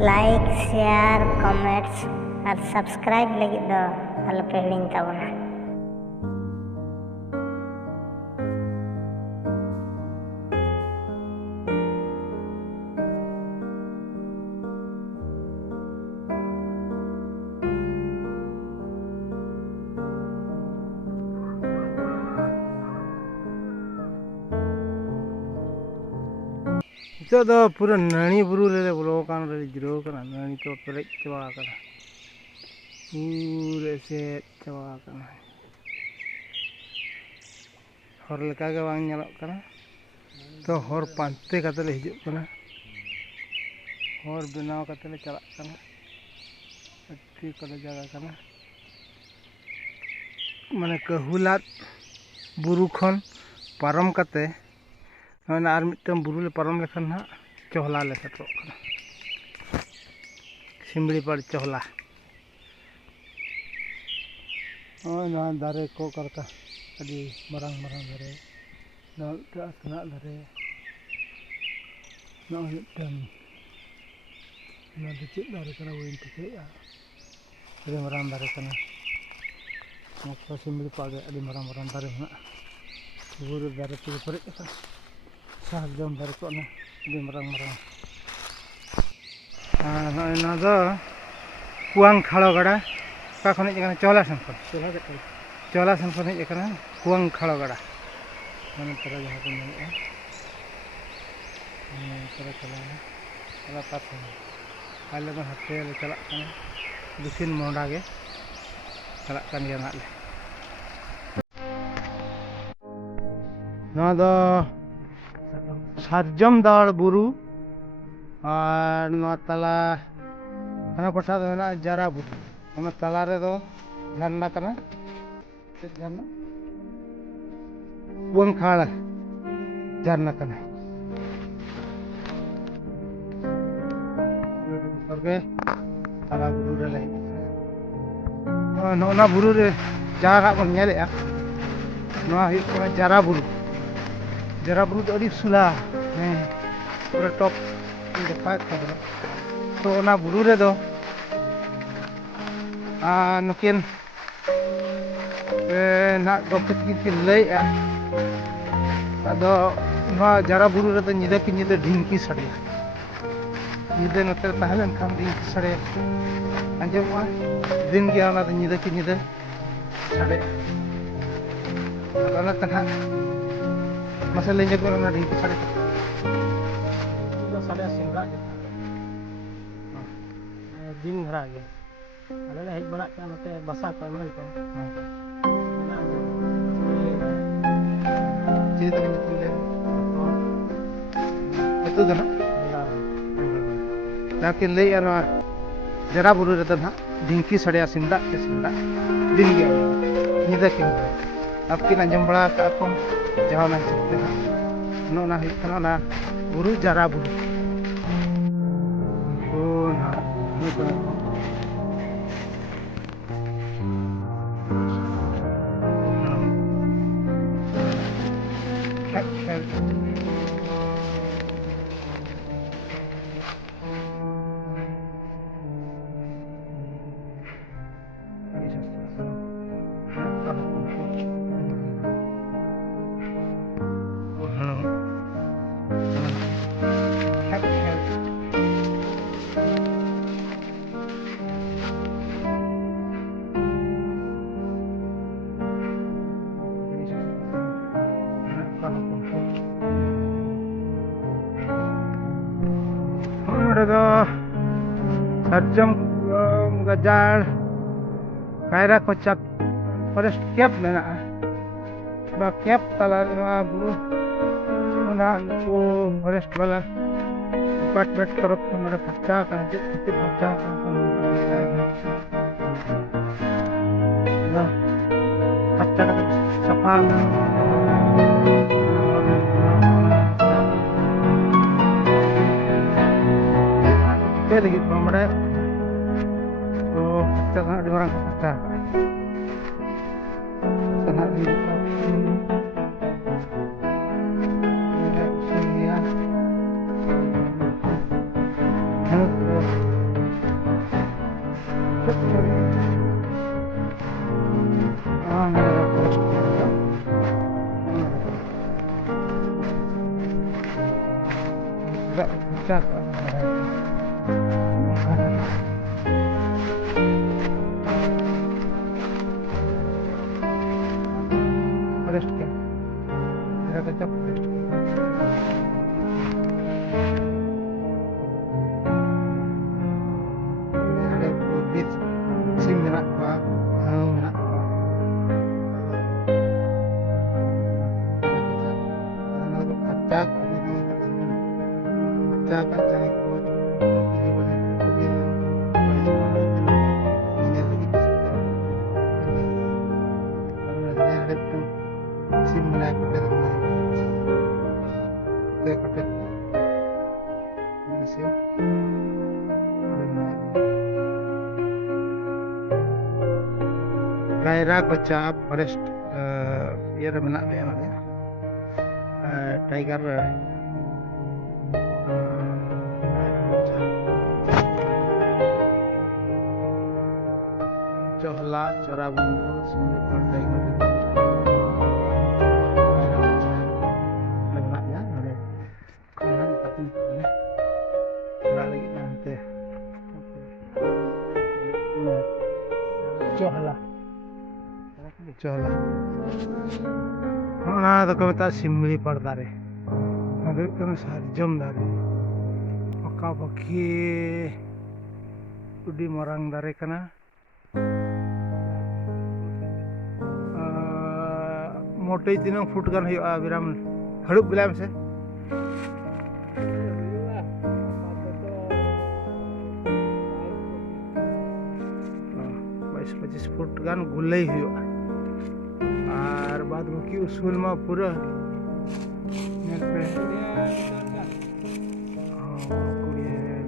Like share comments और subscribe लगी दो अलपे हिड़िंग ताबोना। itu do pura nani buru le bolo kan le jiro kan nani to perik coba kan pura set coba kan hor leka ga bang nyalok kana to hor pante kata le hijuk kana hor benaw kata le calak kana ati kala jaga kana mane kehulat buru khon param kate ना are मिट्टम बुरु ले पारम लेखन ना चहला ले सटो कना सिमड़ी पर चहला ना दारे को करका अडी मरंग मरंग दारे ना असना दारे ना मिट्टम ना दिचित दारे कना वइन तके अडी मरंग दारे कना ना सिमड़ी पागे अडी मरंग मरंग दारे ना बुरु दारे ते परे कना sarjam dari kok na di merang-merang na do kuang khalo gada ka khone jana chola sanpon ni ekana kuang khalo gada mana tara jaha ko ni tara chala ala patho ale do hatte le chala kana dusin monda ge chala kan ya nak le na do sarjam dal buru और तला पठा दो ना जरा बुरु तला रे दो झरना कना झरना वंखाड़ा झरना कना ओके तला बुरु रे ले ना बुरु रे जरा बन नेलेआ नोआ हुई कना जरा बुरु तो अड़ी सुला पूरा टॉप देखा खबर तो ना बुरु रे दो नुकिन ना डॉक्टर की लई अदो ना जरा बुरु रे तो निदे की निदे ढिंकी सड़े निदे नते ताहलन खान ढिंकी सड़े अंजमवा दिन गया ना तो निदे की निदे सड़े अदो तना मसले जगो ना ढिंकी सड़े साढ़े सिंगड़ा दिन धरा गए अरे हेज बड़ा का नते बसा को मल को चीज ले itu dah लेकिन ले यार जरा बुरु रे ना ढिंकी सड़िया सिंदा के सिंदा दिन गया निदा के आपकी अंजम बड़ा का को जहां ना सकते नो ना हित ना बुरु जरा बुरु sarjam gajar kaira kocak forest cap mena ba cap tala buru na ko forest bala department taraf mera pacha kan itu pacha na pacha sapa lagi pemuda kita kan ada orang kita kena di Gairah baca forest ya menak ya tiger Johla Cora Bungu Sumber tiger menaknya ada kanan tapi lagi nanti Johla ᱚᱱᱟ ᱫᱚᱠᱚ ᱢᱮᱛᱟᱜᱼᱟ ᱥᱤᱢᱞᱤ ᱯᱟᱲ ᱫᱟᱨᱮ ᱚᱱᱟ ᱫᱚ ᱦᱩᱭᱩᱜ ᱠᱟᱱᱟ ᱥᱟᱨᱡᱚᱢ ᱫᱟᱨᱮ ᱯᱟᱠᱟ ᱯᱟᱠᱷᱤ ᱟᱹᱰᱤ ᱢᱟᱨᱟᱝ ᱫᱟᱨᱮ ᱠᱟᱱᱟ मोटे तीनों फुट गान हुआ विराम हड़ुब बिला में से 25 फुट गान गुलई हुआ और बाद बाकी उसूल में पूरा पे 20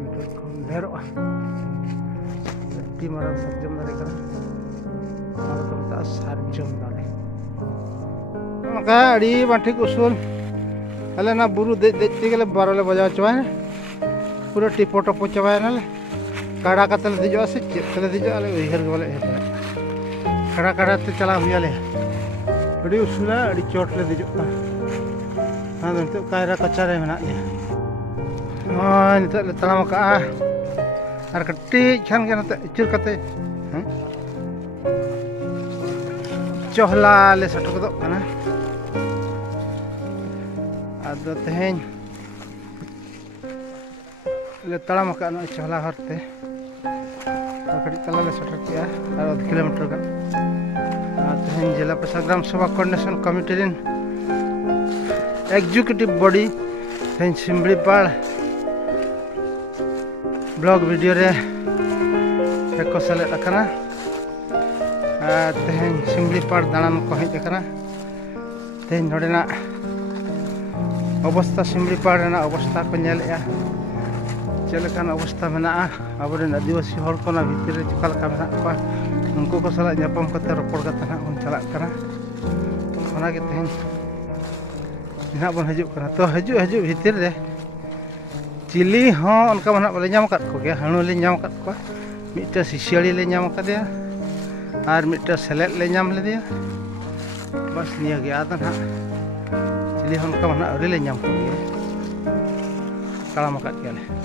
मीटर खन ढेर मारा सरजम दारे सरजम दारे अड़ी बाठिक उसूल अले ना बुरु देते गले 12 बजाव चबाए पूरा टिपो टपो चबाए ना काड़ा का तले दिजो से चेक तले दिजो अले उहर गले काड़ा काड़ा ते चला हुआ ले अड़ी उसूला अड़ी चोट ले दिजो हां तो कायरा कच्चा मेना ले नित तलाम का और कट्टी छान के नते इचुर कते चोहला ले सटक दो कना आदो तेहें ले तलाम का न चोहला हरते कड़ी तला ले सटक किया और 1 किलोमीटर का तेहें जिला प्रशासन ग्राम सभा कोऑर्डिनेशन कमिटी रिन एग्जीक्यूटिव बॉडी तेहें सिमलीपाल ब्लॉग वीडियो रे को सेलेद अकना तेहें सिमलीपाल दाड़ान को हेज अकना तेहें नोडेना अवस्था सिमलीपाल रेना अवस्था को नेलेआ चेलेकान अवस्था मेना आबोरेन आदिवासी हर को भितर चुका लका मेना को उनको को सला ᱧᱟᱯᱟᱢ कते रपड़ कते ना उन चला कना ओना के तेहें ना बन हजू कना तो हजू भितर रे चिली हाँ उनका मन बोले नाम कर को गया हणु ले नाम कर को मिटा सिसियाड़ी ले नाम कर दिया और मिटा सेलेट ले नाम ले दिया बस निया गया तो ना चिली हाँ उनका मन अरे ले नाम को गया तलाम कर गया ले